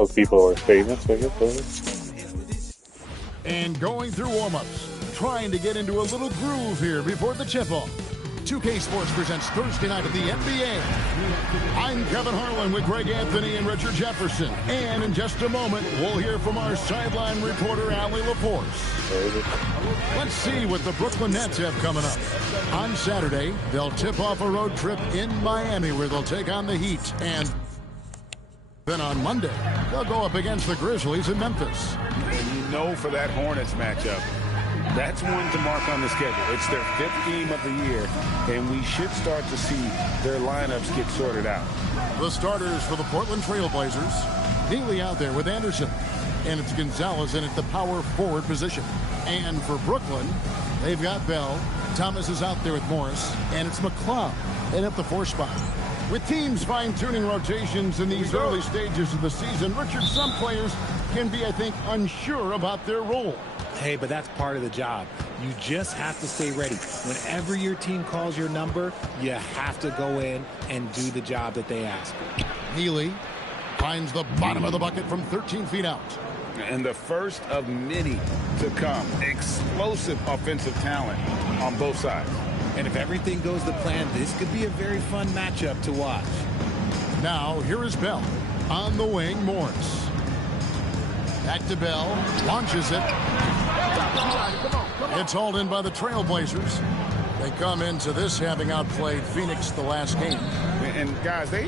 Those people are famous, I guess. And going through warm-ups, trying to get into a little groove here before the tip-off. 2K Sports presents Thursday night of the NBA. I'm Kevin Harlan with Greg Anthony and Richard Jefferson. And in just a moment, we'll hear from our sideline reporter, Allie LaForce. Let's see what the Brooklyn Nets have coming up. On Saturday, they'll tip off a road trip in Miami where they'll take on the Heat. And then on Monday, they'll go up against the Grizzlies in Memphis. And you know for that Hornets matchup, that's one to mark on the schedule. It's their 5th game of the year, and we should start to see their lineups get sorted out. The starters for the Portland Trailblazers. Neely out there with Anderson. And it's Gonzalez in at the power forward position. And for Brooklyn, they've got Bell. Thomas is out there with Morris. And it's McLeod in at the 4 spot. With teams fine-tuning rotations in these early stages of the season, Richard, some players can be, I think, unsure about their role. Hey, but that's part of the job. You just have to stay ready. Whenever your team calls your number, you have to go in and do the job that they ask. Neely finds the bottom of the bucket from 13 feet out. And the first of many to come. Explosive offensive talent on both sides. And if everything goes to plan, this could be a very fun matchup to watch. Now, here is Bell. On the wing, Morris. Back to Bell. Launches it. It's hauled in by the Trailblazers. They come into this having outplayed Phoenix the last game. And guys, they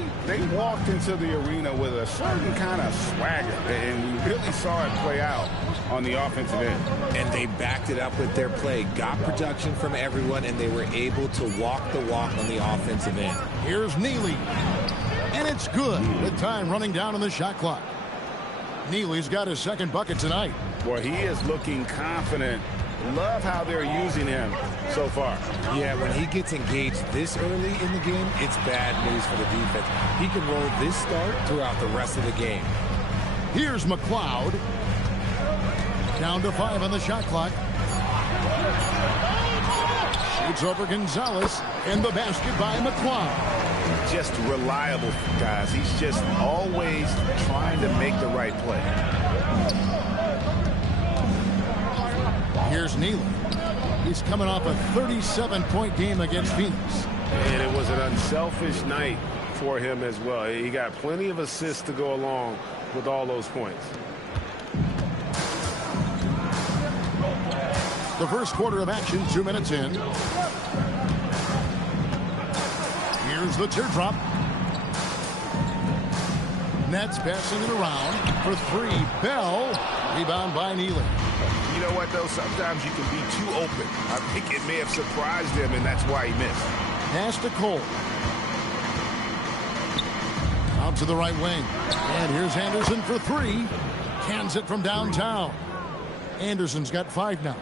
walked into the arena with a certain kind of swagger. And we really saw it play out on the offensive end. And they backed it up with their play. Got production from everyone, and they were able to walk the walk on the offensive end. Here's Neely. And it's good with time running down on the shot clock. Neely's got his second bucket tonight. Boy, he is looking confident. Love how they're using him so far. Yeah, when he gets engaged this early in the game, it's bad news for the defense. He can roll this start throughout the rest of the game. Here's McLeod. Down to 5 on the shot clock. Shoots over Gonzalez. And the basket by McLeod. Just reliable, guys. He's just always trying to make the right play. Here's Neely. He's coming off a 37-point game against Phoenix. And it was an unselfish night for him as well. He got plenty of assists to go along with all those points. The first quarter of action, 2 minutes in. Here's the teardrop. Nets passing it around for 3. Bell. Rebound by Neely. You know what, though? Sometimes you can be too open. I think it may have surprised him, and that's why he missed. Pass to Cole. Out to the right wing. And here's Anderson for 3. Cans it from downtown. Anderson's got 5 now.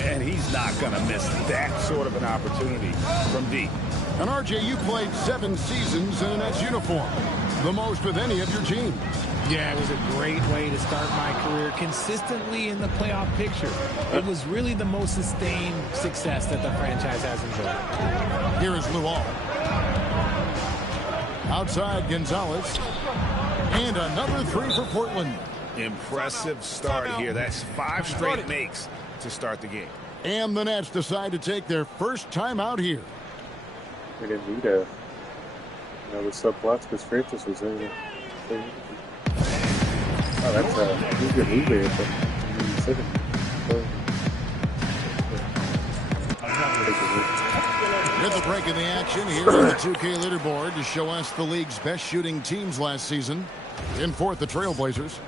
And he's not going to miss that sort of an opportunity from deep. And RJ, you played 7 seasons in a Nets uniform. The most with any of your teams. Yeah, it was a great way to start my career consistently in the playoff picture. It was really the most sustained success that the franchise has enjoyed. Here is Luol. Outside Gonzalez. And another 3 for Portland. Impressive start here. That's 5 straight makes to start the game. And the Nets decide to take their first time out here. We didn't need the subplots because Francis was there. Oh, that's a good move there. At the break in the action, here's the 2K leaderboard to show us the league's best shooting teams last season. In 4th, the Trailblazers.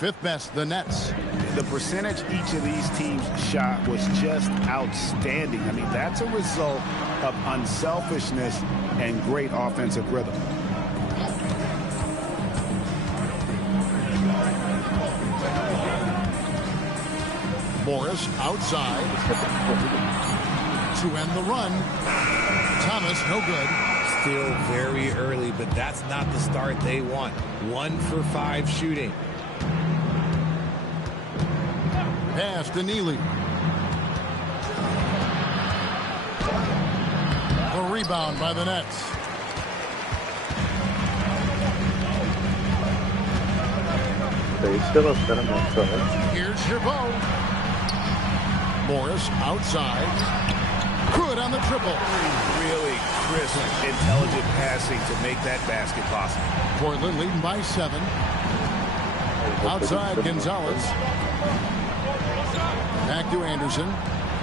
5th best, the Nets. The percentage each of these teams shot was just outstanding. I mean, that's a result of unselfishness and great offensive rhythm. Morris outside to end the run. Thomas, no good. Still very early, but that's not the start they want. 1 for 5 shooting. Pass to Neely. The rebound by the Nets. They still have got him outside. Here's Chabot. Morris outside. Good on the triple. Really crisp, intelligent passing to make that basket possible. Portland leading by 7. Outside Gonzalez. Back to Anderson.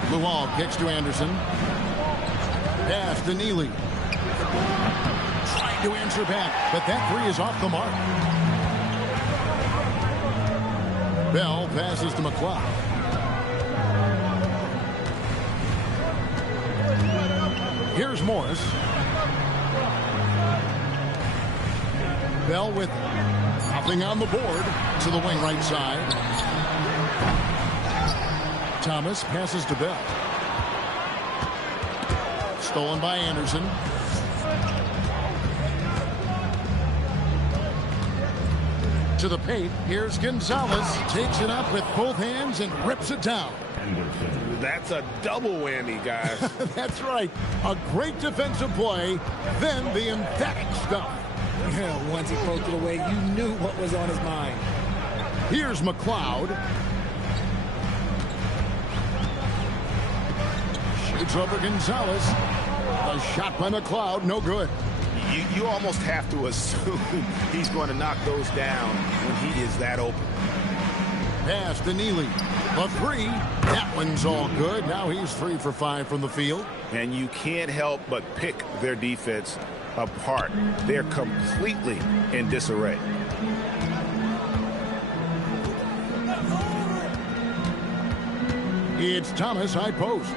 Luol kicks to Anderson. Pass to Neely. Trying to answer back, but that three is off the mark. Bell passes to McLeod. Here's Morris. Bell with nothing on the board to the wing right side. Thomas passes to Bell. Stolen by Anderson. To the paint. Here's Gonzalez. Takes it up with both hands and rips it down. That's a double whammy, guys. That's right. A great defensive play, then the emphatic stuff. Yeah, once he poked it away, you knew what was on his mind. Here's McLeod. Shoots over Gonzalez. A shot by McLeod, no good. You almost have to assume he's going to knock those down when he is that open. Pass to Neely. The three. That one's all good. Now he's 3 for 5 from the field. And you can't help but pick their defense apart. They're completely in disarray. It's Thomas high post.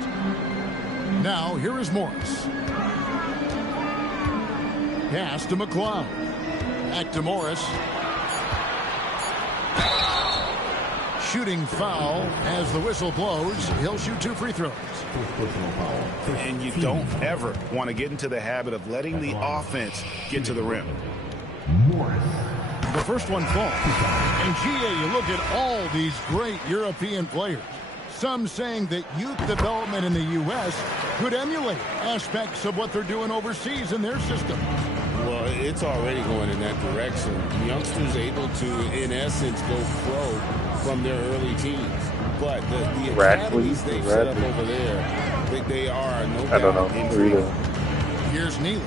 Now here is Morris. Pass to McLeod. Back to Morris. Shooting foul as the whistle blows. He'll shoot 2 free throws. And you don't ever want to get into the habit of letting the offense get to the rim. The first one falls. And GA, you look at all these great European players. Some saying that youth development in the U.S. could emulate aspects of what they're doing overseas in their system. Well, it's already going in that direction. Youngsters able to, in essence, go pro from their early teens. But the academies they've set up over there, they are no doubt. I don't know. Here's Neely.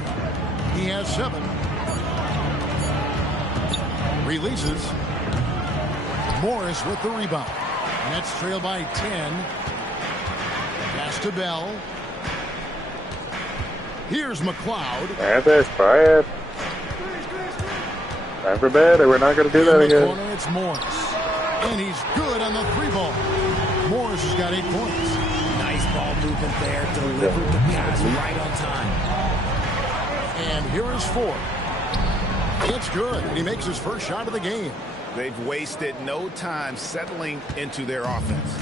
He has 7. Releases. Morris with the rebound. Nets trail by 10. Pass to Bell. Here's McLeod. That's quiet. Time for bed. We're not going to do that again. Corner, it's Morris. And he's good on the 3-ball. Morris has got 8 points. Nice ball movement there. Delivered the pass right on time. And here is 4. It's good. And he makes his first shot of the game. They've wasted no time settling into their offense.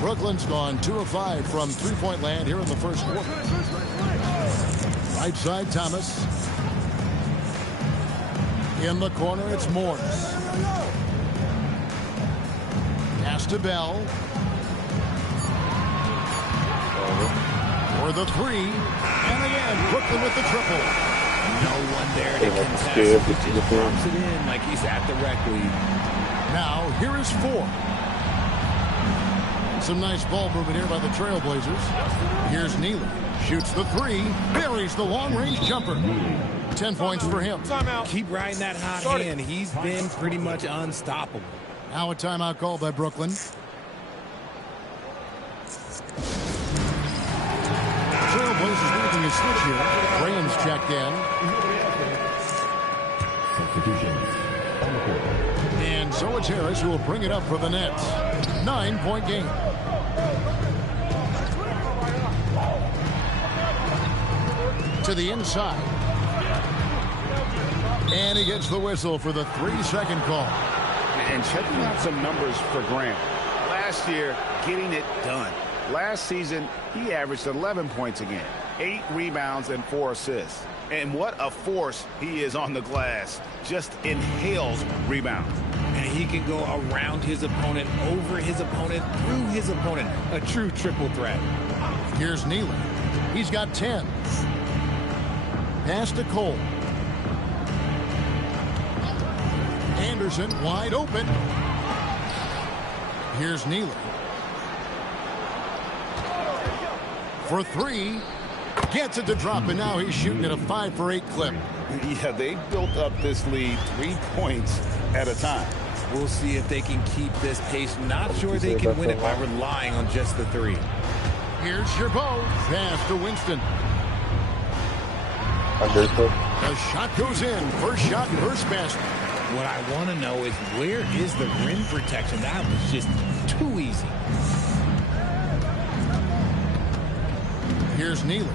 Brooklyn's gone 2 of 5 from 3-point land here in the first quarter. Right side, Thomas. In the corner, it's Morris. Pass to Bell. For the 3. And again, Brooklyn with the triple. No one there to contest. He just drops it in like he's at the rec league. Now, here is 4. Some nice ball movement here by the Trailblazers. Here's Neely. Shoots the 3. Buries the long-range jumper. 10 points for him. Keep riding that hot hand. He's been pretty much unstoppable. Now a timeout called by Brooklyn. Trailblazers making a switch here. Graham's checked in. And so it's Harris who will bring it up for the Nets. 9-point game. To the inside. And he gets the whistle for the 3-second call. And checking out some numbers for Graham. Last year, getting it done. Last season, he averaged 11 points a game, 8 rebounds, and 4 assists. And what a force he is on the glass. Just inhales rebounds. And he can go around his opponent, over his opponent, through his opponent. A true triple threat. Here's Neely. He's got 10. Pass to Cole. Anderson wide open. Here's Neely. For three. Gets it to drop, and now he's shooting at a 5 for 8 clip. Yeah, they built up this lead 3 points at a time. We'll see if they can keep this pace. Not sure they can win it by relying on just the 3. Here's Chabot. Pass to Winston. The shot goes in. First shot, first basket. What I want to know is where is the rim protection? That was just too easy. Here's Neely.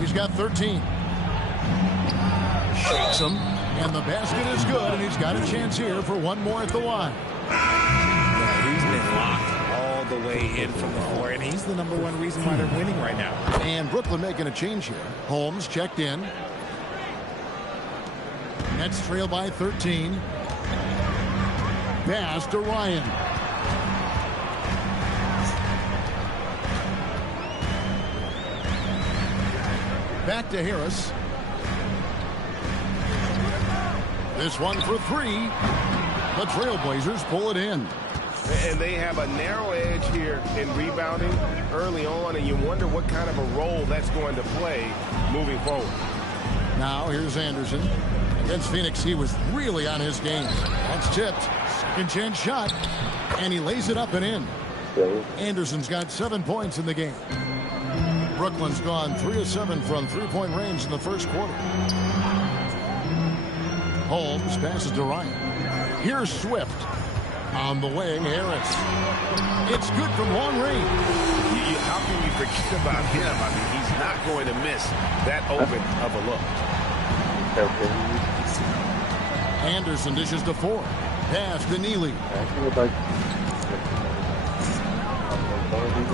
He's got 13. Shakes him, and the basket is good, and he's got a chance here for one more at the line. Yeah, he's been locked all the way in from the floor, and he's the #1 reason why they're winning right now. And Brooklyn making a change here. Holmes checked in. Nets trail by 13. Pass to Ryan. Back to Harris. This one for 3. The Trailblazers pull it in. And they have a narrow edge here in rebounding early on, and you wonder what kind of a role that's going to play moving forward. Now here's Anderson. Against Phoenix, he was really on his game. That's tipped. Second chance shot. And he lays it up and in. Anderson's got 7 points in the game. Brooklyn's gone 3 of 7 from three-point range in the first quarter. Holmes passes to Ryan. Here's Swift. On the wing, Harris. It's good from long range. How can you forget about him? I mean, he's not going to miss that open of a look. Anderson dishes to 4. Pass to Neely.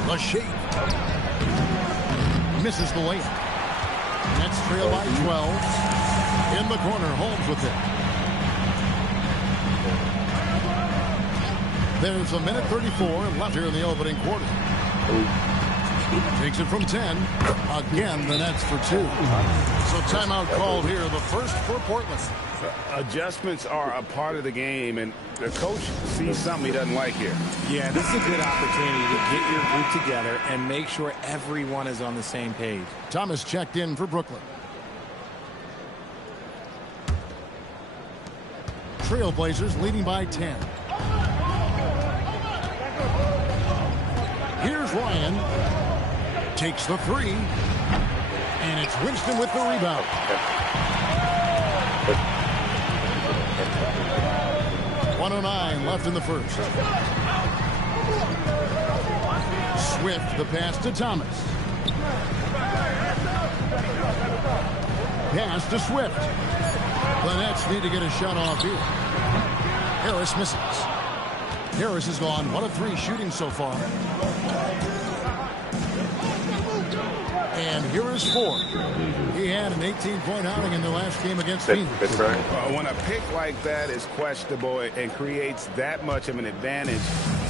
The shake. Misses the layup. Nets trail by 12. In the corner, Holmes with it. There's a minute 34 left here in the opening quarter. Takes it from 10. Again, the Nets for 2. So timeout called here, the first for Portland. Adjustments are a part of the game, and the coach sees something he doesn't like here. Yeah, this is a good opportunity to get your group together and make sure everyone is on the same page. Thomas checked in for Brooklyn. Trailblazers leading by 10. Here's Ryan. Takes the 3. And it's Winston with the rebound. .109 left in the first. Swift the pass to Thomas. Pass to Swift. The Nets need to get a shot off here. Harris misses. Harris has gone 1 of 3 shooting so far. And here is Ford. He had an 18-point outing in the last game against Phoenix. When a pick like that is questionable and creates that much of an advantage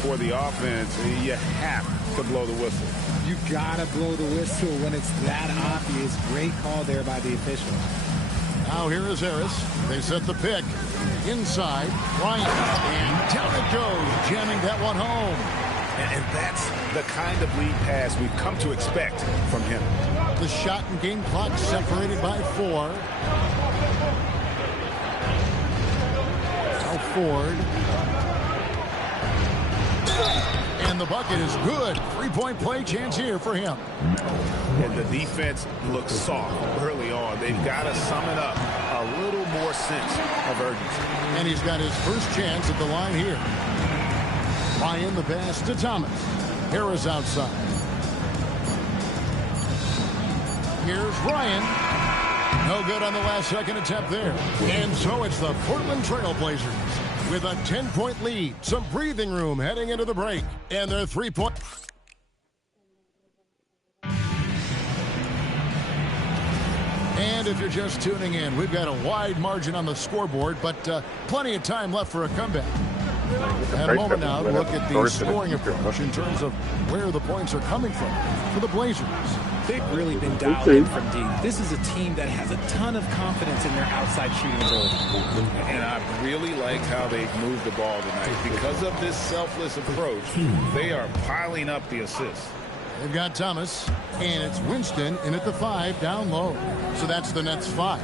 for the offense, you have to blow the whistle. You gotta blow the whistle when it's that obvious. Great call there by the officials. Now here is Harris. They set the pick. Inside, Ryan. And down it goes, jamming that one home. And that's the kind of lead pass we've come to expect from him. The shot and game clock separated by 4. Now Ford. And the bucket is good. 3-point play chance here for him. And the defense looks soft early on. They've got to sum it up. A little more sense of urgency. And he's got his first chance at the line here. Ryan the pass to Thomas. Harris outside. Here's Ryan. No good on the last second attempt there. And so it's the Portland Trailblazers with a 10-point lead. Some breathing room heading into the break. And their 3-point. And if you're just tuning in, we've got a wide margin on the scoreboard, but plenty of time left for a comeback. And a moment now to look at the scoring approach in terms of where the points are coming from for the Blazers. They've really been dialed in from deep. This is a team that has a ton of confidence in their outside shooting ability. And I really liked how they've moved the ball tonight. Because of this selfless approach, they are piling up the assists. They've got Thomas, and it's Winston in at the 5 down low. So that's the Nets 5.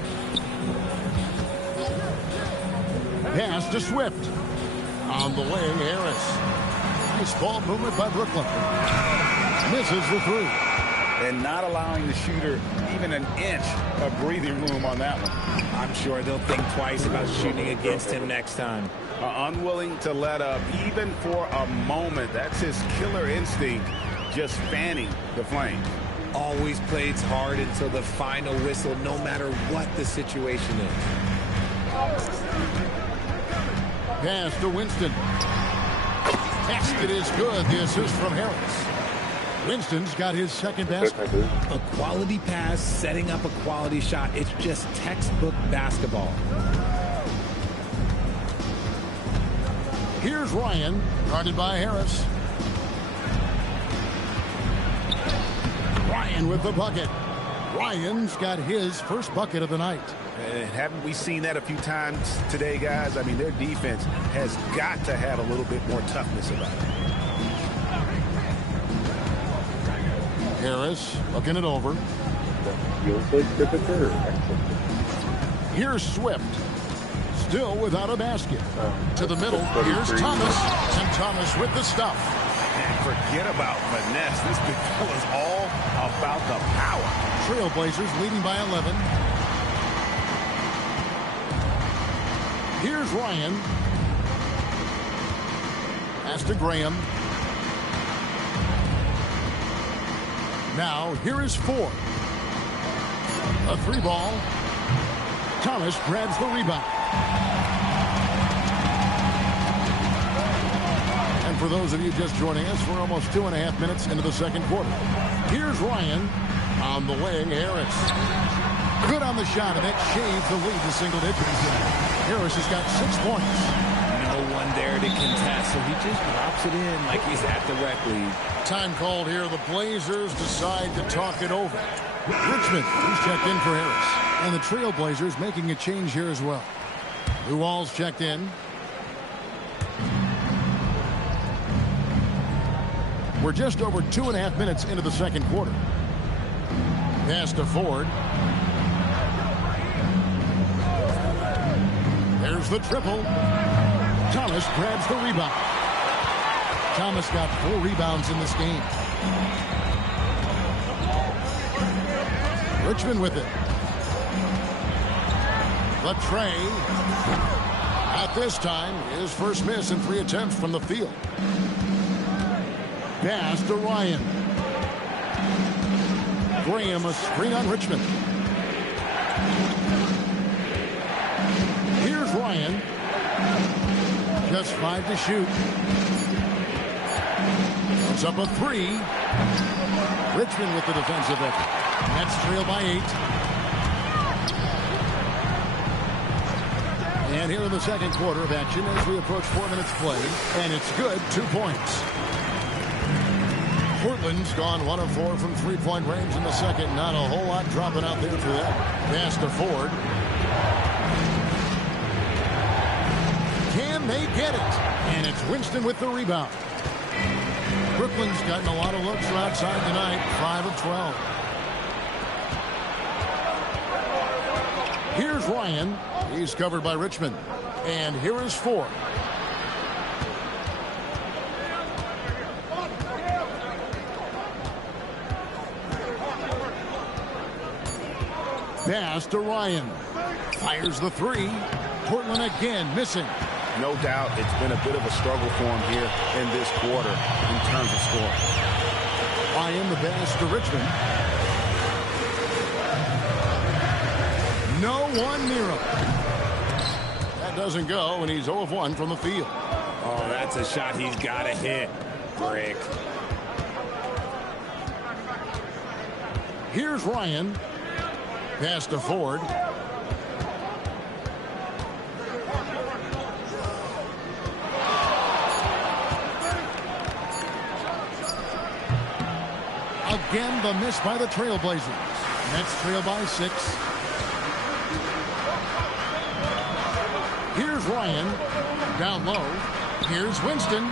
Pass to Swift. On the way, Harris. Nice ball movement by Brooklyn. Misses the 3. And not allowing the shooter even an inch of breathing room on that one. I'm sure they'll think twice about shooting against him next time. Unwilling to let up even for a moment. That's his killer instinct, just fanning the flame. Always plays hard until the final whistle, no matter what the situation is. Pass to Winston. Tested is good. The assist from Harris. Winston's got his second basket. A quality pass, setting up a quality shot. It's just textbook basketball. Here's Ryan, guarded by Harris. Ryan with the bucket. Ryan's got his first bucket of the night. And haven't we seen that a few times today, guys? I mean, their defense has got to have a little bit more toughness about it. Harris looking it over. Here's Swift. Still without a basket. To the middle. Here's Thomas. And Thomas with the stuff. And forget about finesse. This big fella's all about the power. Trailblazers leading by 11. Here's Ryan. Pass to Graham. Now, here is Ford. A 3 ball. Thomas grabs the rebound. And for those of you just joining us, we're almost 2.5 minutes into the second quarter. Here's Ryan. On the way, Harris. Good on the shot, and that shaves the lead to single digits. Harris has got 6 points. No one there to contest, so he just drops it in like he's at the rec league. Time called here. The Blazers decide to talk it over. Richmond, who's checked in for Harris. And the Trailblazers making a change here as well. Luol's checked in. We're just over 2.5 minutes into the second quarter. Pass to Ford. There's the triple. Thomas grabs the rebound. Thomas got 4 rebounds in this game. Richmond with it. The tray. At this time, his first miss in 3 attempts from the field. Pass to Ryan. Graham, a screen on Richmond. Here's Ryan. Just 5 to shoot. It's up a 3. Richmond with the defensive effort. Nets trail by 8. And here in the second quarter of action as we approach 4 minutes play. And it's good, 2 points. Portland's gone 1 of 4 from 3-point range in the second. Not a whole lot dropping out there for them. Pass to Ford. Can they get it? And it's Winston with the rebound. Brooklyn's gotten a lot of looks from outside tonight. 5 of 12. Here's Ryan. He's covered by Richmond. And here is Ford. Pass to Ryan. Fires the 3. Portland again missing. No doubt it's been a bit of a struggle for him here in this quarter in terms of scoring. Ryan the pass to Richmond. No one near him. That doesn't go, and he's 0 of 1 from the field. Oh, that's a shot he's got to hit. Brick. Here's Ryan. Pass to Ford. Again, the miss by the Trailblazers. Nets trail by 6. Here's Ryan. Down low. Here's Winston.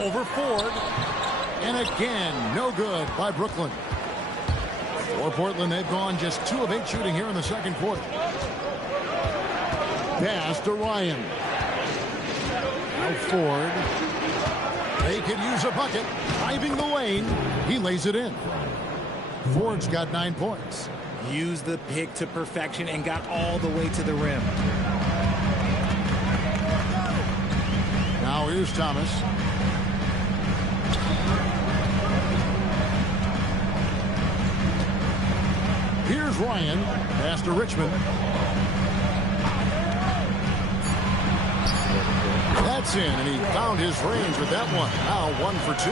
Over Ford. And again, no good by Brooklyn. For Portland, they've gone just 2 of 8 shooting here in the second quarter. Pass to Ryan. Now Ford. They could use a bucket. Driving the lane. He lays it in. Ford's got 9 points. Used the pick to perfection and got all the way to the rim. Now here's Thomas. Here's Ryan. Pass to Richmond. That's in, and he found his range with that one. Now 1 for 2.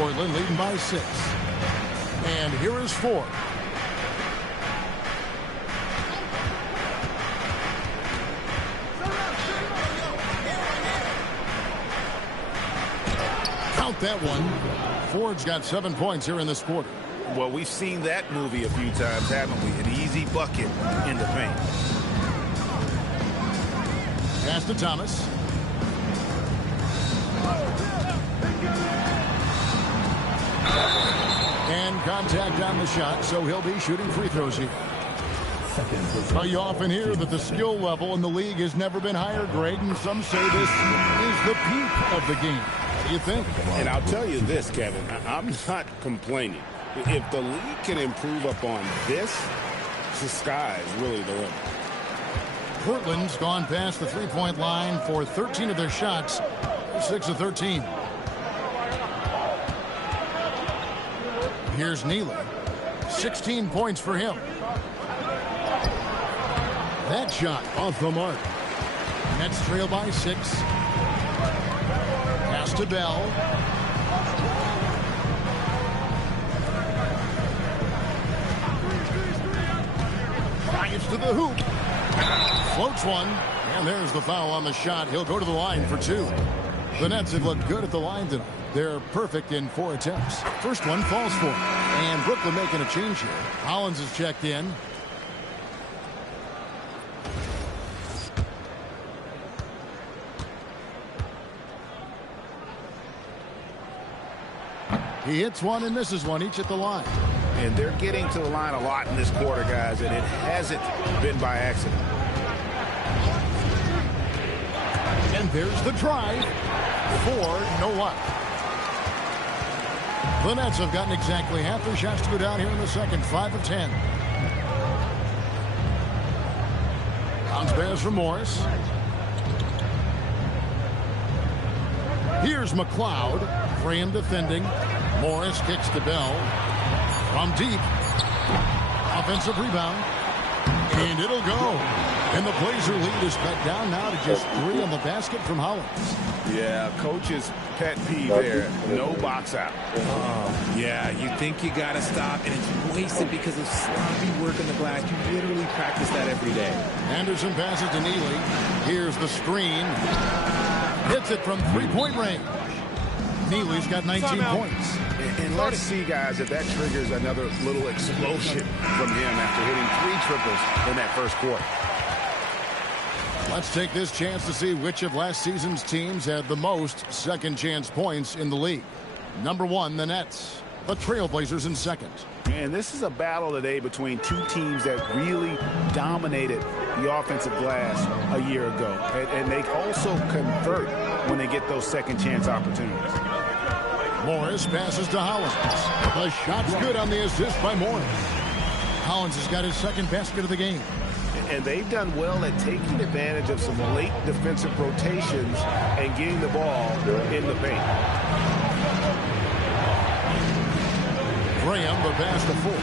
Portland leading by 6. And here is Ford. Count that one. Ford's got 7 points here in this quarter. Well, we've seen that movie a few times, haven't we? An easy bucket in the paint. Pass to Thomas. And contact on the shot, so he'll be shooting free throws here. Well, you often hear that the skill level in the league has never been higher, Greg, and some say this is the peak of the game. What do you think? And I'll tell you this, Kevin, I'm not complaining. If the league can improve upon this, the sky is really the limit. Portland's gone past the three-point line for 13 of their shots, 6 of 13. Here's Neely. 16 points for him. That shot off the mark. Nets trail by 6. Pass to Bell. Drives to the hoop. Floats one. And there's the foul on the shot. He'll go to the line for 2. The Nets have looked good at the line tonight. They're perfect in 4 attempts. First one falls for him. And Brooklyn making a change here. Hollins has checked in. He hits one and misses one, each at the line. And they're getting to the line a lot in this quarter, guys, and it hasn't been by accident. And there's the drive. 4, no luck. The Nets have gotten exactly half their shots to go down here in the second. 5 of 10. Bounce pass from Morris. Here's McLeod. Graham defending. Morris kicks to Bell. From deep. Offensive rebound. And it'll go. And the Blazer lead is cut down now to just 3 on the basket from Hollins. Yeah, coach's pet peeve there. No box out. Yeah, you think you got to stop, and it's wasted because of sloppy work on the glass. You literally practice that every day. Anderson passes to Neely. Here's the screen. Hits it from 3-point range. Neely's got 19 points. And let's see, guys, if that triggers another little explosion from him after hitting 3 triples in that first quarter. Let's take this chance to see which of last season's teams had the most second chance points in the league. Number 1, the Nets. The Trailblazers in second. And this is a battle today between 2 teams that really dominated the offensive glass a year ago. And they also convert when they get those second chance opportunities. Morris passes to Hollins. The shot's good on the assist by Morris. Hollins has got his second basket of the game. And they've done well at taking advantage of some late defensive rotations and getting the ball in the paint. Graham, the pass to Ford.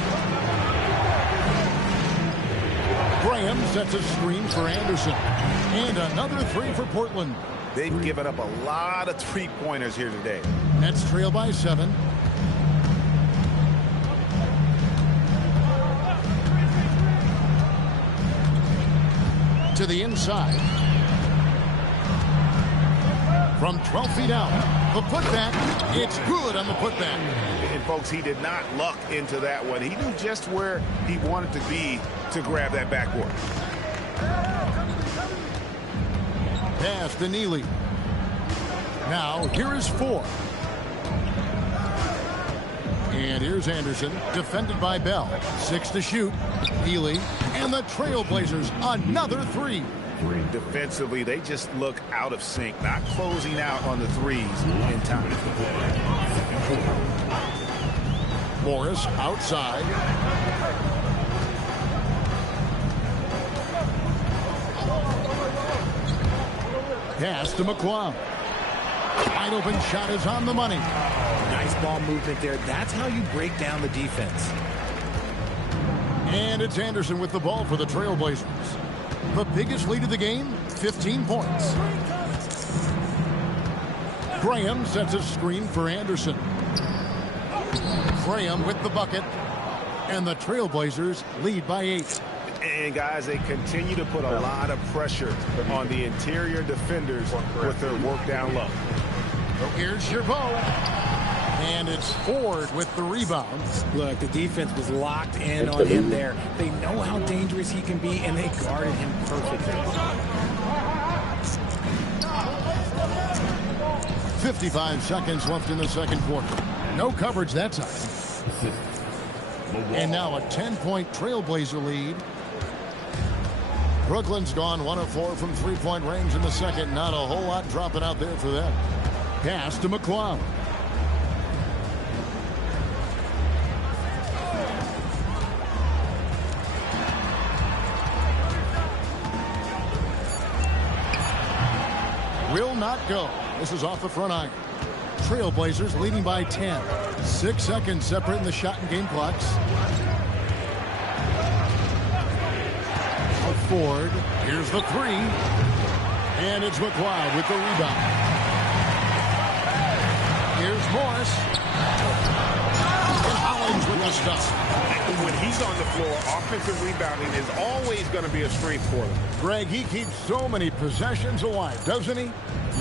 Graham sets a screen for Anderson. And another 3 for Portland. They've given up a lot of three-pointers here today. Nets trail by 7. To the inside. From 12 feet out. The putback, it's good on the putback. And folks, he did not luck into that one. He knew just where he wanted to be to grab that backboard. Pass to Neely. Now, here is 4. And here's Anderson, defended by Bell. 6 to shoot. Neely and the Trailblazers, another 3. Defensively, they just look out of sync, not closing out on the threes in time. Morris outside. Pass to McClung. Wide open shot is on the money. Nice ball movement there. That's how you break down the defense. And it's Anderson with the ball for the Trailblazers. The biggest lead of the game, 15 points. Graham sets a screen for Anderson. Graham with the bucket. And the Trailblazers lead by 8. And guys, they continue to put a lot of pressure on the interior defenders with their work down low. Here's Gervaux. And it's Ford with the rebound. Look, the defense was locked in on him there. They know how dangerous he can be, and they guarded him perfectly. 55 seconds left in the second quarter. No coverage that time. And now a 10-point Trailblazer lead. Brooklyn's gone 1 of 4 from three-point range in the second. Not a whole lot dropping out there for them. Pass to McClung. Will not go. This is off the front iron. Trailblazers leading by 10. 6 seconds separating the shot and game clocks. Ford. Here's the 3. And it's McLeod with the rebound. Here's Morris. And Hollins with the stuff. When he's on the floor, offensive rebounding is always going to be a strength for them. Greg, he keeps so many possessions alive, doesn't he?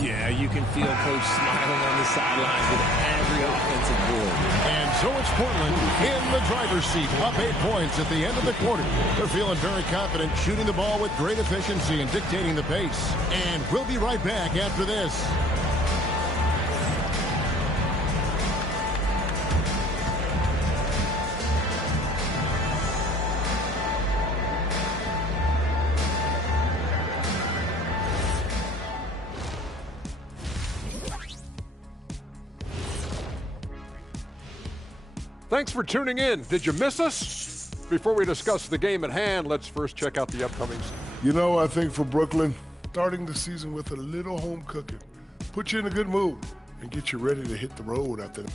Yeah, you can feel Coach smiling on the sidelines with every offensive board. And so it's Portland in the driver's seat, up 8 points at the end of the quarter. They're feeling very confident, shooting the ball with great efficiency and dictating the pace. And we'll be right back after this. Thanks for tuning in. Did you miss us? Before we discuss the game at hand, let's first check out the upcoming. You know, I think for Brooklyn, starting the season with a little home cooking, put you in a good mood and get you ready to hit the road after that.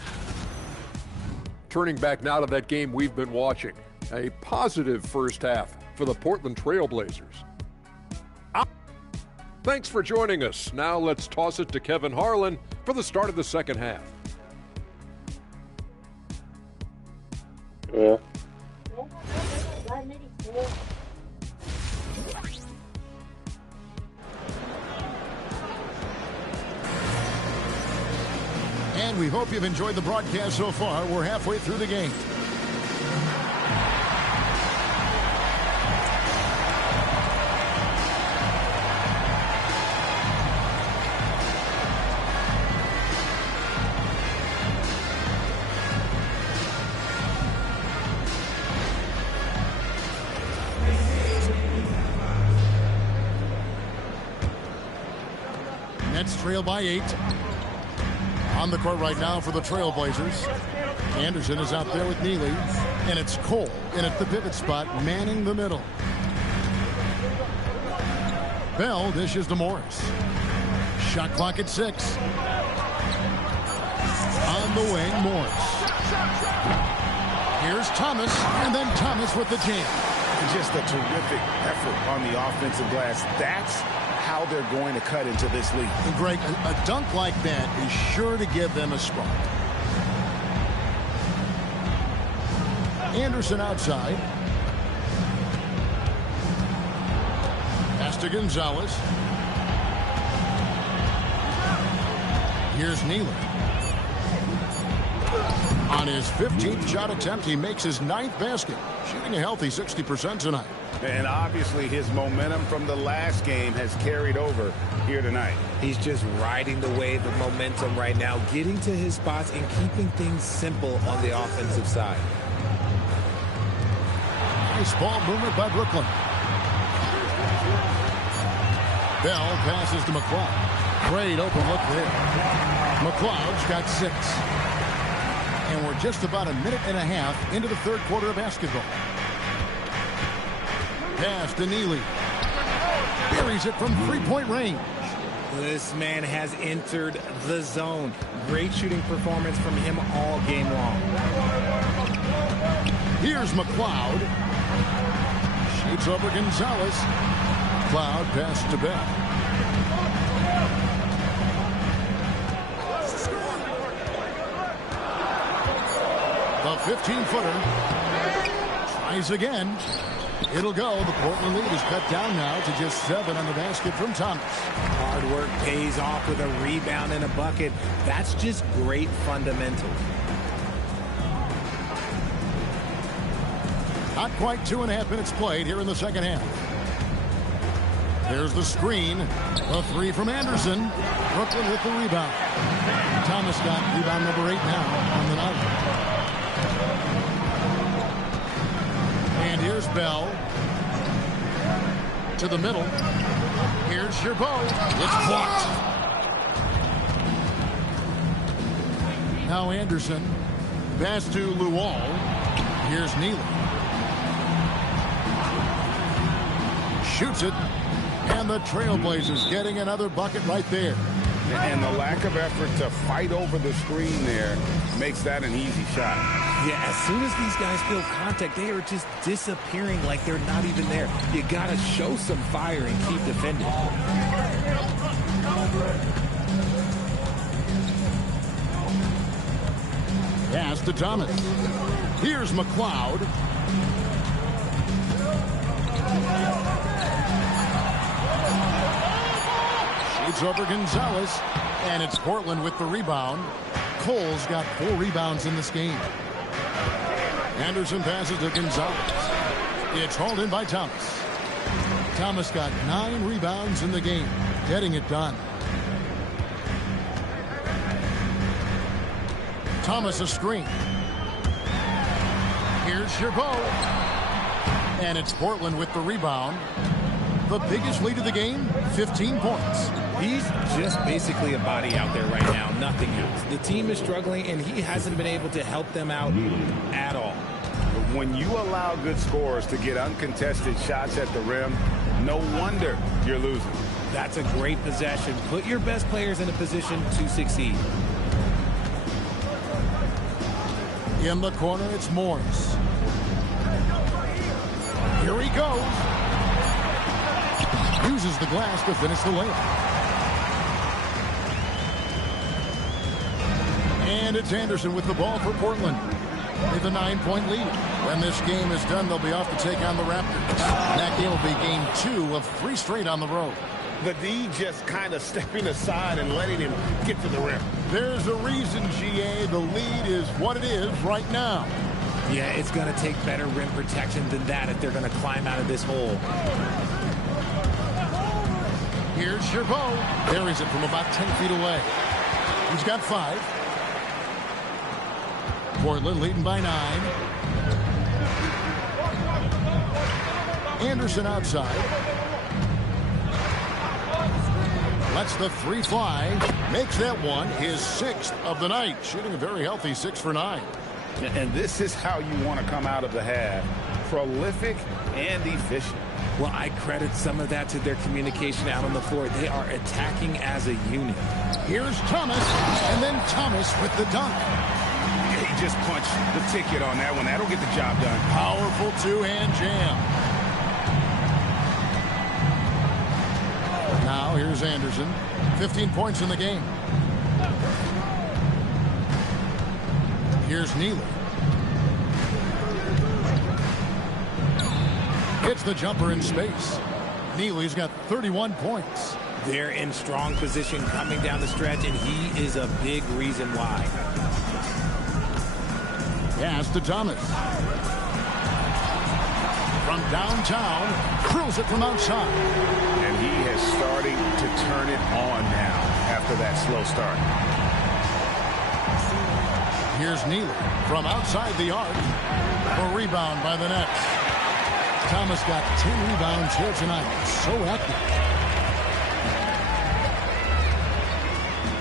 Turning back now to that game we've been watching. A positive first half for the Portland Trailblazers. Thanks for joining us. Now let's toss it to Kevin Harlan for the start of the second half. Yeah. And we hope you've enjoyed the broadcast so far. We're halfway through the game. Nets trail by 8. On the court right now for the Trailblazers. Anderson is out there with Neely. And it's Cole in at the pivot spot, manning the middle. Bell dishes to Morris. Shot clock at 6. On the wing, Morris. Here's Thomas, and then Thomas with the jam. Just a terrific effort on the offensive glass. That's how they're going to cut into this league. And Greg, a dunk like that is sure to give them a spark. Anderson outside. Pass to Gonzalez. Here's Neely. On his 15th shot attempt, he makes his 9th basket, shooting a healthy 60% tonight. And obviously his momentum from the last game has carried over here tonight. He's just riding the wave of momentum right now, getting to his spots and keeping things simple on the offensive side. Nice ball movement by Brooklyn. Bell passes to McLeod. Great open look there. McLeod's got 6. And we're just about a minute and a half into the third quarter of basketball. Pass to Neely. Buries it from three-point range. This man has entered the zone. Great shooting performance from him all game long. Here's McLeod. Shoots over Gonzalez. McLeod passes to Bell. The 15-footer. Tries again. It'll go. The Portland lead is cut down now to just 7 on the basket from Thomas. Hard work pays off with a rebound and a bucket. That's just great fundamentals. Not quite 2.5 minutes played here in the second half. There's the screen. A 3 from Anderson. Brooklyn with the rebound. Thomas got rebound number 8 now on the night. And here's Bell. To the middle. Here's Gerbeau. It's blocked. Now Anderson. Pass to Luol. Here's Neely. Shoots it. And the Trailblazers getting another bucket right there. And the lack of effort to fight over the screen there makes that an easy shot. Yeah, as soon as these guys feel contact, they are just disappearing like they're not even there. You got to show some fire and keep defending. Pass to Thomas. Here's McLeod. Shoots over Gonzalez. And it's Portland with the rebound. Cole's got 4 rebounds in this game. Anderson passes to Gonzalez. It's hauled in by Thomas. Thomas got 9 rebounds in the game, getting it done. Thomas a screen. Here's Gerbeau. And it's Portland with the rebound. The biggest lead of the game, 15 points. He's just basically a body out there right now, nothing else. The team is struggling, and he hasn't been able to help them out at all. When you allow good scorers to get uncontested shots at the rim, no wonder you're losing. That's a great possession. Put your best players in a position to succeed. In the corner, it's Morris. Here he goes. Uses the glass to finish the layup. And it's Anderson with the ball for Portland. With a 9-point lead. When this game is done, they'll be off to take on the Raptors. That game will be game 2 of 3 straight on the road. The D just kind of stepping aside and letting him get to the rim. There's a reason, GA. The lead is what it is right now. Yeah, it's going to take better rim protection than that if they're going to climb out of this hole. Here's Gerbeau. Buries it from about 10 feet away. He's got 5. Portland leading by 9. Anderson outside. Lets the 3 fly. Makes that one his 6th of the night. Shooting a very healthy 6 for 9. And this is how you want to come out of the half. Prolific and efficient. Well, I credit some of that to their communication out on the floor. They are attacking as a unit. Here's Thomas, and then Thomas with the dunk. He just punched the ticket on that one. That'll get the job done. Powerful 2-hand jam. Now here's Anderson. 15 points in the game. Here's Neely. Hits the jumper in space. Neely's got 31 points. They're in strong position coming down the stretch, and he is a big reason why. Pass to Thomas. From downtown, throws it from outside. And he is starting to turn it on now after that slow start. Here's Neely from outside the arc. A rebound by the Nets. Thomas got 10 rebounds here tonight. So active.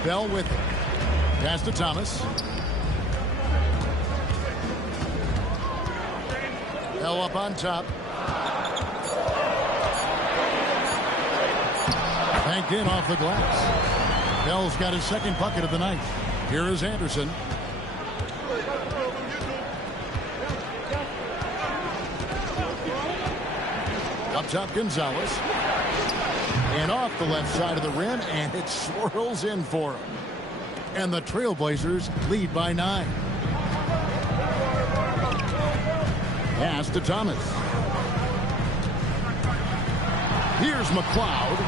Bell with it. Pass to Thomas. Bell up on top. Banked in off the glass. Bell's got his second bucket of the night. Here is Anderson. Up top, Gonzalez. And off the left side of the rim, and it swirls in for him. And the Trailblazers lead by 9. Pass to Thomas. Here's McLeod.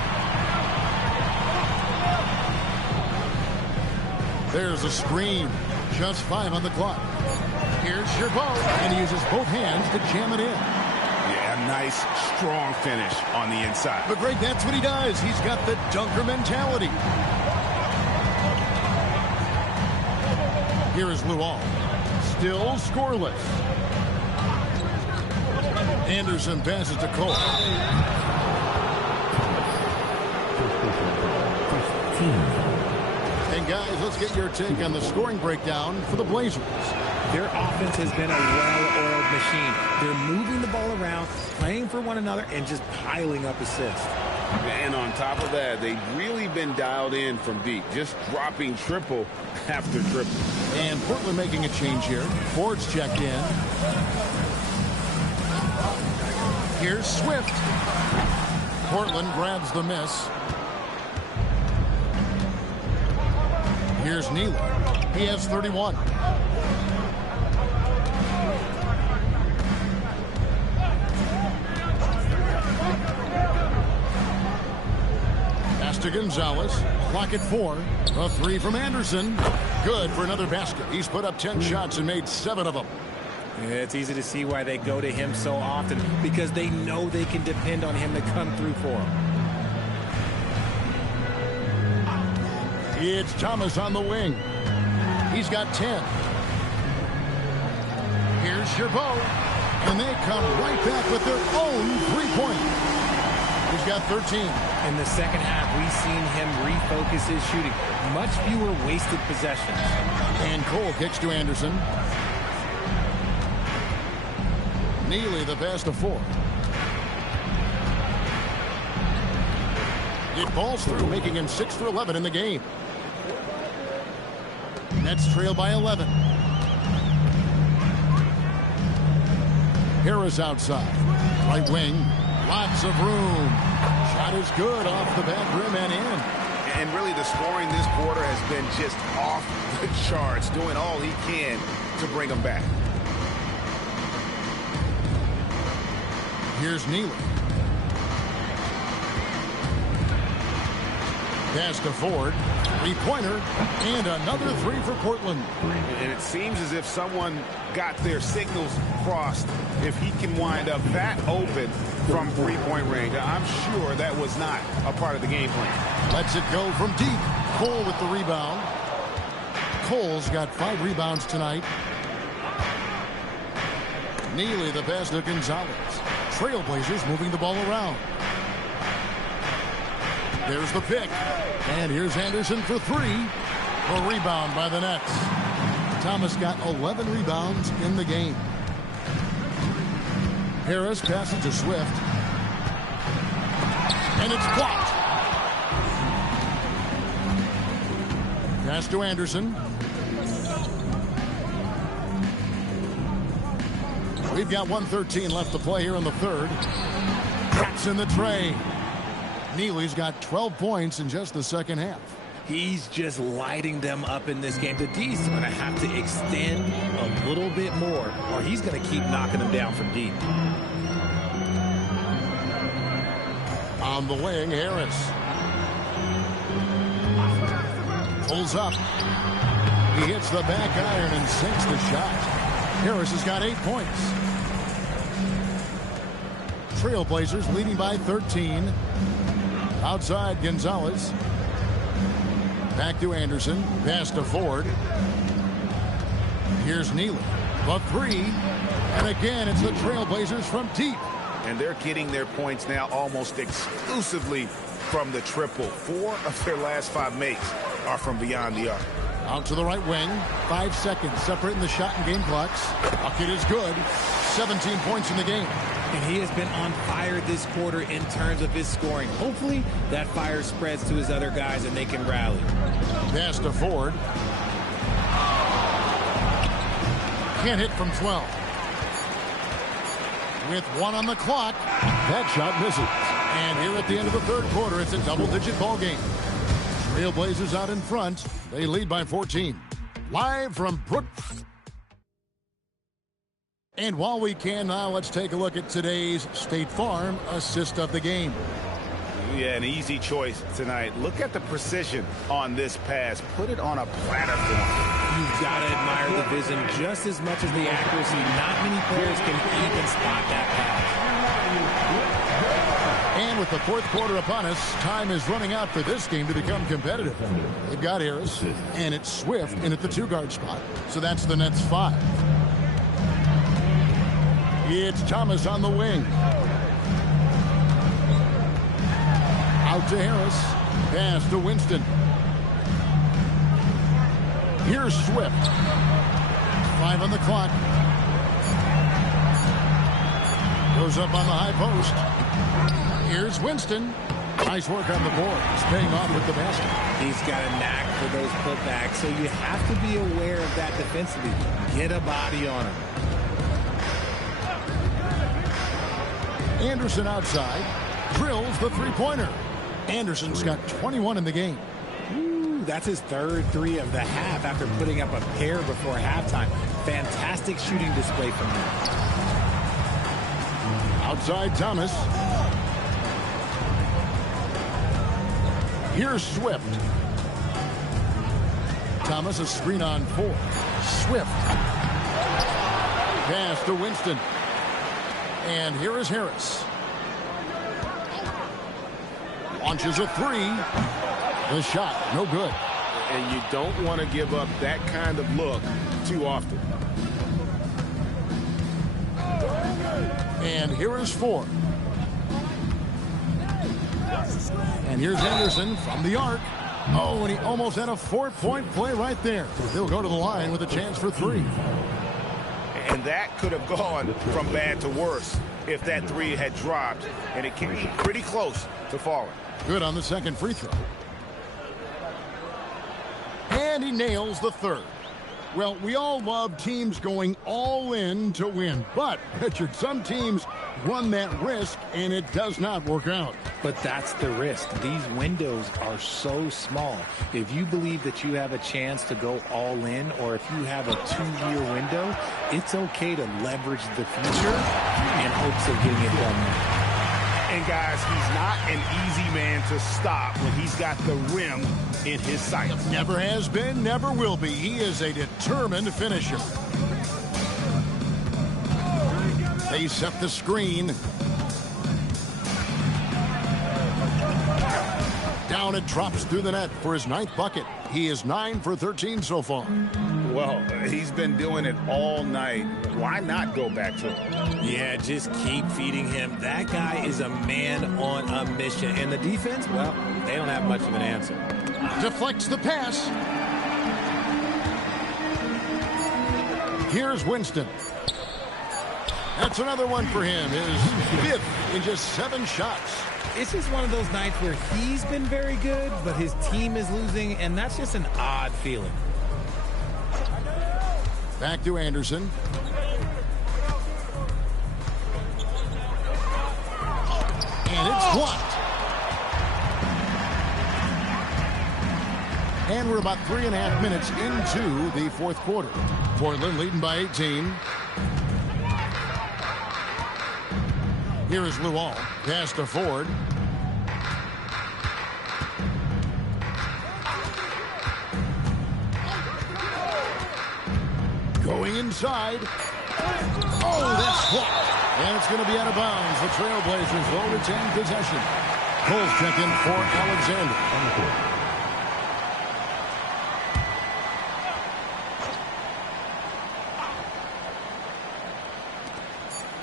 There's a screen. Just 5 on the clock. Here's Sherbo, and he uses both hands to jam it in. Yeah, nice, strong finish on the inside. But Greg, that's what he does. He's got the dunker mentality. Here is Luol. Still scoreless. Anderson passes to Cole. And guys, let's get your take on the scoring breakdown for the Blazers. Their offense has been a well-oiled machine. They're moving the ball around, playing for one another, and just piling up assists. And on top of that, they've really been dialed in from deep, just dropping triple after triple. And Portland making a change here. Ford's checked in. Here's Swift. Portland grabs the miss. Here's Neely. He has 31. Pass to Gonzalez. Clock at 4. A 3 from Anderson. Good for another basket. He's put up 10 shots and made 7 of them. Yeah, it's easy to see why they go to him so often, because they know they can depend on him to come through for them. It's Thomas on the wing. He's got 10. Here's Sherbo. And they come right back with their own 3-point. He's got 13. In the second half, we've seen him refocus his shooting. Much fewer wasted possessions. And Cole kicks to Anderson. Neely the pass to 4. It balls through, making him 6 for 11 in the game. Nets trail by 11. Harris outside. Right wing. Lots of room. Shot is good off the back rim and in. And really the scoring this quarter has been just off the charts, doing all he can to bring them back. Here's Neely. Pass to Ford. 3-pointer. And another 3 for Portland. And it seems as if someone got their signals crossed. If he can wind up that open from 3-point range, I'm sure that was not a part of the game plan. Lets it go from deep. Cole with the rebound. Cole's got 5 rebounds tonight. Neely the pass to Gonzalez. Trailblazers moving the ball around. There's the pick. And here's Anderson for 3. A rebound by the Nets. Thomas got 11 rebounds in the game. Harris passes to Swift. And it's blocked. Pass to Anderson. We've got 1:13 left to play here in the third. Traps in the tray. Neely's got 12 points in just the second half. He's just lighting them up in this game. The D's going to have to extend a little bit more, or he's going to keep knocking them down from deep. On the wing, Harris. Pulls up. He hits the back iron and sinks the shot. Harris has got 8 points. Trailblazers leading by 13. Outside Gonzalez. Back to Anderson. Pass to Ford. Here's Neely. The three. And again, it's the Trailblazers from deep. And they're getting their points now almost exclusively from the triple. 4 of their last 5 makes are from beyond the arc. Out to the right wing. 5 seconds separating the shot and game clocks. Bucket is good. 17 points in the game. And he has been on fire this quarter in terms of his scoring. Hopefully that fire spreads to his other guys and they can rally. Pass to Ford. Can't hit from 12. With 1 on the clock, that shot misses. And here at the end of the third quarter, it's a double-digit ball game. Trailblazers out in front. They lead by 14. Live from Brook. And while we can now, let's take a look at today's State Farm assist of the game. Yeah, an easy choice tonight. Look at the precision on this pass. Put it on a platter for him. You've got to admire the vision just as much as the accuracy. Not many players can even spot that pass. And with the fourth quarter upon us, time is running out for this game to become competitive. They've got Harris, and it's Swift in at the 2-guard spot. So that's the Nets 5. It's Thomas on the wing. Out to Harris. Pass to Winston. Here's Swift. 5 on the clock. Goes up on the high post. Here's Winston. Nice work on the board. He's paying off with the basket. He's got a knack for those putbacks, so you have to be aware of that defensively. Get a body on him. Anderson outside. Drills the three-pointer. Anderson's got 21 in the game. Ooh, that's his third 3 of the half after putting up a pair before halftime. Fantastic shooting display from him. Outside Thomas. Here's Swift. Thomas a screen on 4. Swift. Pass to Winston. And here is Harris. Launches a 3. The shot, no good. And you don't want to give up that kind of look too often. And here is Ford. And here's Anderson from the arc. Oh, and he almost had a 4-point play right there. He'll go to the line with a chance for 3. And that could have gone from bad to worse if that 3 had dropped, and it came pretty close to falling. Good on the second free throw. And he nails the third. Well, we all love teams going all in to win. But, Richard, some teams run that risk, and it does not work out. But that's the risk. These windows are so small. If you believe that you have a chance to go all in, or if you have a 2-year window, it's okay to leverage the future in hopes of getting it done. And, guys, he's not an easy man to stop when he's got the rim in his sights. Never has been, never will be. He is a determined finisher. They set the screen. Down it drops through the net for his 9th bucket. He is 9 for 13 so far. Well, he's been doing it all night. Why not go back to him? Yeah, just keep feeding him. That guy is a man on a mission. And the defense, well, they don't have much of an answer. Deflects the pass. Here's Winston. That's another one for him. His 5th in just 7 shots. It's just one of those nights where he's been very good, but his team is losing, and that's just an odd feeling. Back to Anderson. And it's blocked. And we're about 3.5 minutes into the fourth quarter. Portland leading by 18. Here is Luol. Pass to Ford. Going inside. Oh, that's blocked. And it's going to be out of bounds. The Trailblazers will retain possession. Cole's check in for Alexander.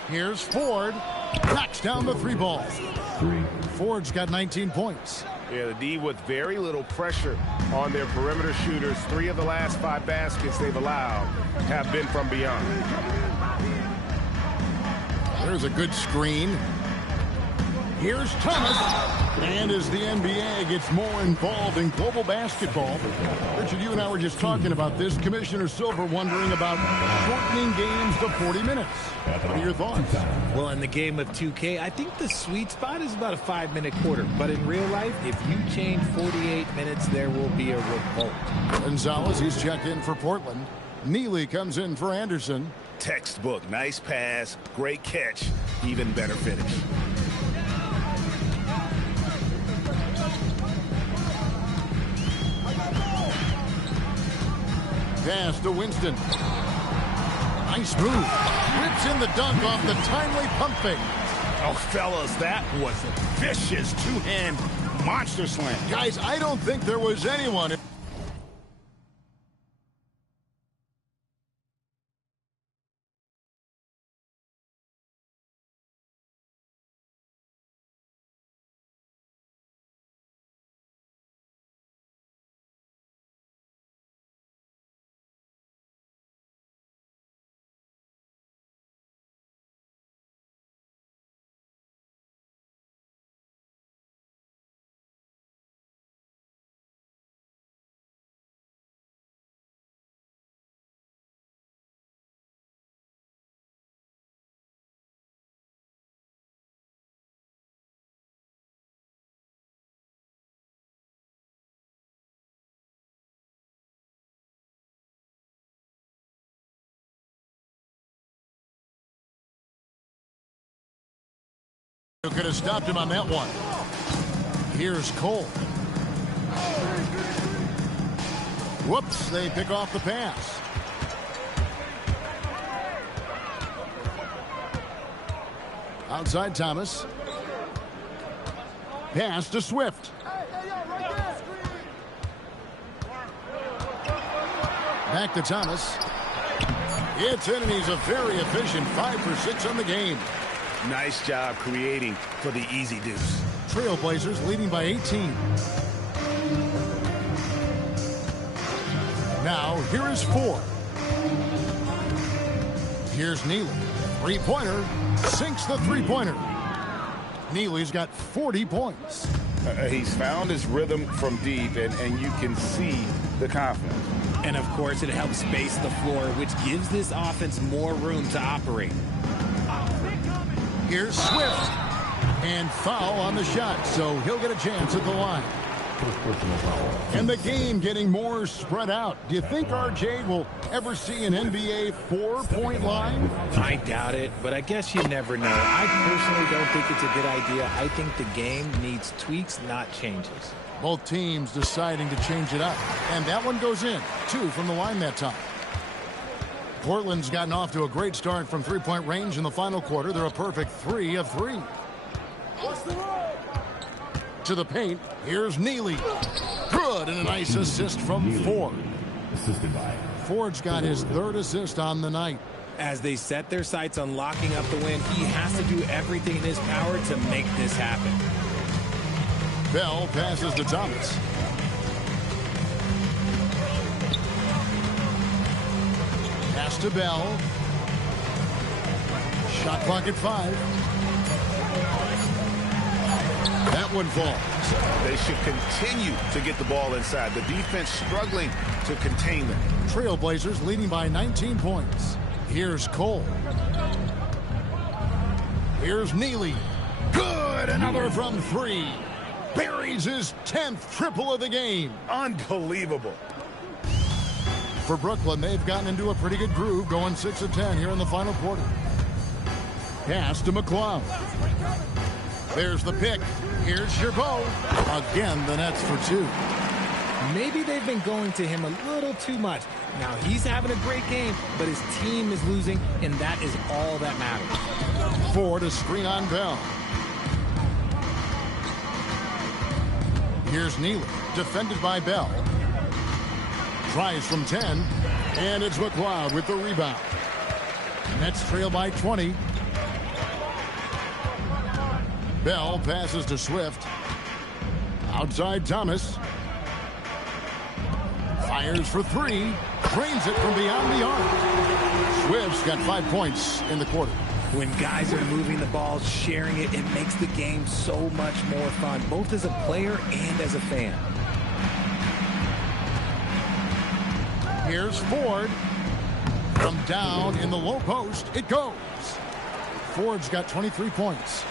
Here's Ford. Knocks down the three ball. Ford's got 19 points. Yeah, the D with very little pressure on their perimeter shooters. 3 of the last 5 baskets they've allowed have been from beyond. There's a good screen. Here's Thomas. And as the NBA gets more involved in global basketball, Richard, you and I were just talking about this. Commissioner Silver wondering about shortening games to 40 minutes. What are your thoughts? Well, in the game of 2K, I think the sweet spot is about a 5-minute quarter. But in real life, if you change 48 minutes, there will be a revolt. Gonzalez, he's checked in for Portland. Neely comes in for Anderson. Textbook. Nice pass. Great catch. Even better finish. Pass to Winston. Nice move. Rips in the dunk off the timely pump fake. Oh, fellas, that was a vicious two-hand monster slam. Guys, I don't think there was anyone. Could have stopped him on that one. Here's Cole. Whoops, they pick off the pass. Outside Thomas. Pass to Swift. Back to Thomas. It's in, and he's a very efficient 5 for 6 on the game. Nice job creating for the easy deuce. Trailblazers leading by 18. Now, here is 4. Here's Neely. Three-pointer. Sinks the three-pointer. Neely's got 40 points. He's found his rhythm from deep, and you can see the confidence. And, of course, it helps space the floor, which gives this offense more room to operate. Here's Swift. And foul on the shot, so he'll get a chance at the line. And the game getting more spread out. Do you think RJ will ever see an NBA 4-point line? I doubt it, but I guess you never know. I personally don't think it's a good idea. I think the game needs tweaks, not changes. Both teams deciding to change it up. And that one goes in. 2 from the line that time. Portland's gotten off to a great start from three-point range in the final quarter. They're a perfect 3 of 3. To the paint, here's Neely. Good, and a nice assist from Ford. Ford's got his 3rd assist on the night. As they set their sights on locking up the win, he has to do everything in his power to make this happen. Bell passes to Thomas. Pass to Bell. Shot clock at 5. That one falls. They should continue to get the ball inside. The defense struggling to contain them. Trailblazers leading by 19 points. Here's Cole. Here's Neely. Good! Another from 3. Buries his 10th triple of the game. Unbelievable. For Brooklyn, they've gotten into a pretty good groove, going 6 of 10 here in the final quarter. Pass to McClung. There's the pick. Here's Chabot. Again, the Nets for 2. Maybe they've been going to him a little too much. Now, he's having a great game, but his team is losing, and that is all that matters. Ford to screen on Bell. Here's Neely, defended by Bell. Tries from 10, and it's McLeod with the rebound. Nets trail by 20. Bell passes to Swift. Outside Thomas. Fires for 3. Drains it from beyond the arc. Swift's got 5 points in the quarter. When guys are moving the ball, sharing it, it makes the game so much more fun, both as a player and as a fan. Here's Ford. From down in the low post, it goes. Ford's got 23 points.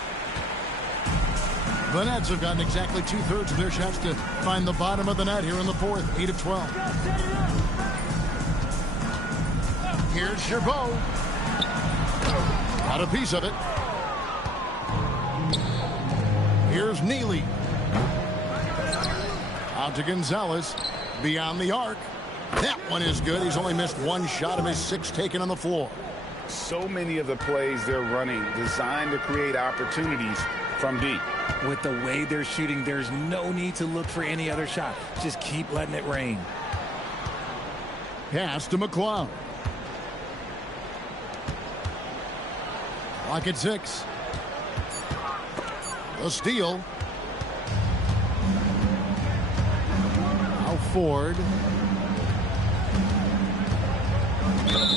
The Nets have gotten exactly 2/3 of their shots to find the bottom of the net here in the fourth, 8 of 12. Here's Gerbeau. Got a piece of it. Here's Neely. Out to Gonzalez. Beyond the arc. That one is good. He's only missed 1 shot of his 6 taken on the floor. So many of the plays they're running designed to create opportunities from deep. With the way they're shooting, there's no need to look for any other shot. Just keep letting it rain. Pass to McLeod. Clock at 6. A steal. Now Ford.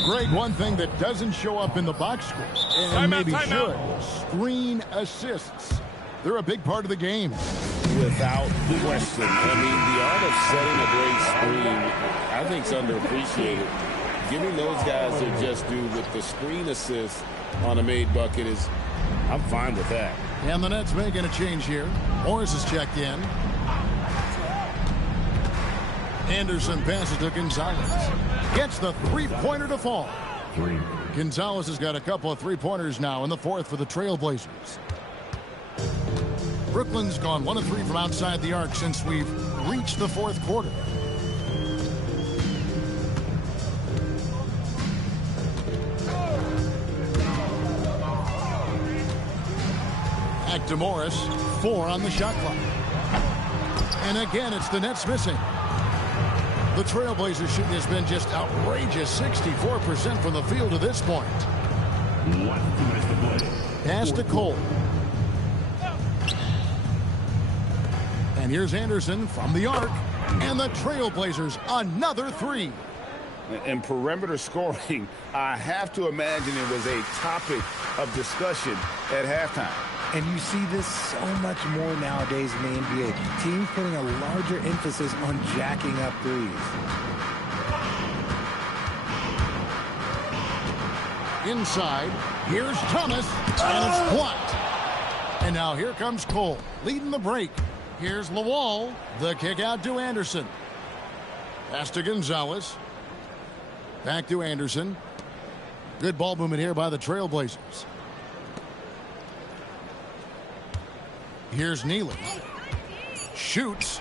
Greg, one thing that doesn't show up in the box score, and maybe should, screen assists. They're a big part of the game. Without question. I mean, the art of setting a great screen, I think, is underappreciated. Giving those guys their just due with the screen assist on a made bucket is, I'm fine with that. And the Nets making a change here. Morris is checked in. Anderson passes to Gonzalez. Gets the three-pointer to fall. Gonzalez has got a couple of three-pointers now in the fourth for the Trailblazers. Brooklyn's gone 1 of 3 from outside the arc since we've reached the fourth quarter. Back to Morris. 4 on the shot clock. And again, it's the Nets missing. The Trailblazers shooting has been just outrageous, 64% from the field to this point. Pass to Cole. And here's Anderson from the arc. And the Trailblazers, another 3. And perimeter scoring, I have to imagine it was a topic of discussion at halftime. And you see this so much more nowadays in the NBA. Teams putting a larger emphasis on jacking up threes. Inside, here's Thomas, and it's blocked. And now here comes Cole, leading the break. Here's Lawal, the kick out to Anderson. Pass to Gonzalez. Back to Anderson. Good ball movement here by the Trailblazers. Here's Neely. Shoots.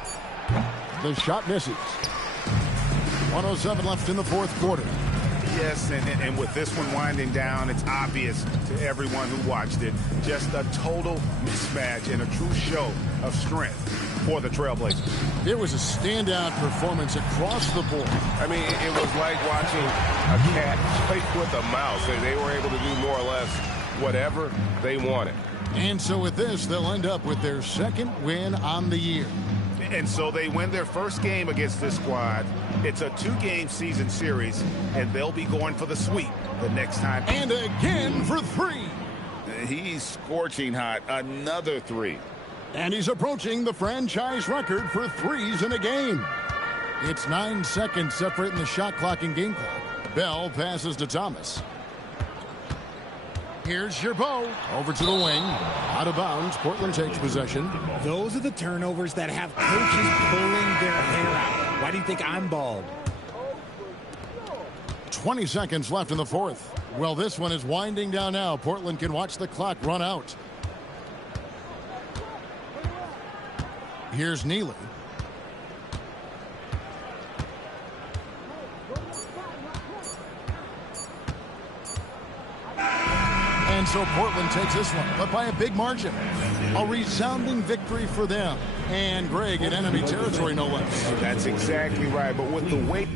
The shot misses. 1:07 left in the fourth quarter. Yes, and with this one winding down, it's obvious to everyone who watched it. Just a total mismatch and a true show of strength for the Trailblazers. It was a standout performance across the board. I mean, it was like watching a cat play with a mouse. They were able to do more or less whatever they wanted. And so with this, they'll end up with their second win on the year. And so they win their first game against this squad. It's a 2-game season series, and they'll be going for the sweep the next time. And again for 3. He's scorching hot. Another 3. And he's approaching the franchise record for threes in a game. It's 9 seconds separating the shot clock and game clock. Bell passes to Thomas. Here's Gerbeau. Over to the wing. Out of bounds. Portland takes possession. Those are the turnovers that have coaches pulling their hair out. Why do you think I'm bald? 20 seconds left in the fourth. Well, this one is winding down now. Portland can watch the clock run out. Here's Neely. And so Portland takes this one, but by a big margin. A resounding victory for them. And Greg in enemy territory, no less. That's exactly right. But with the weight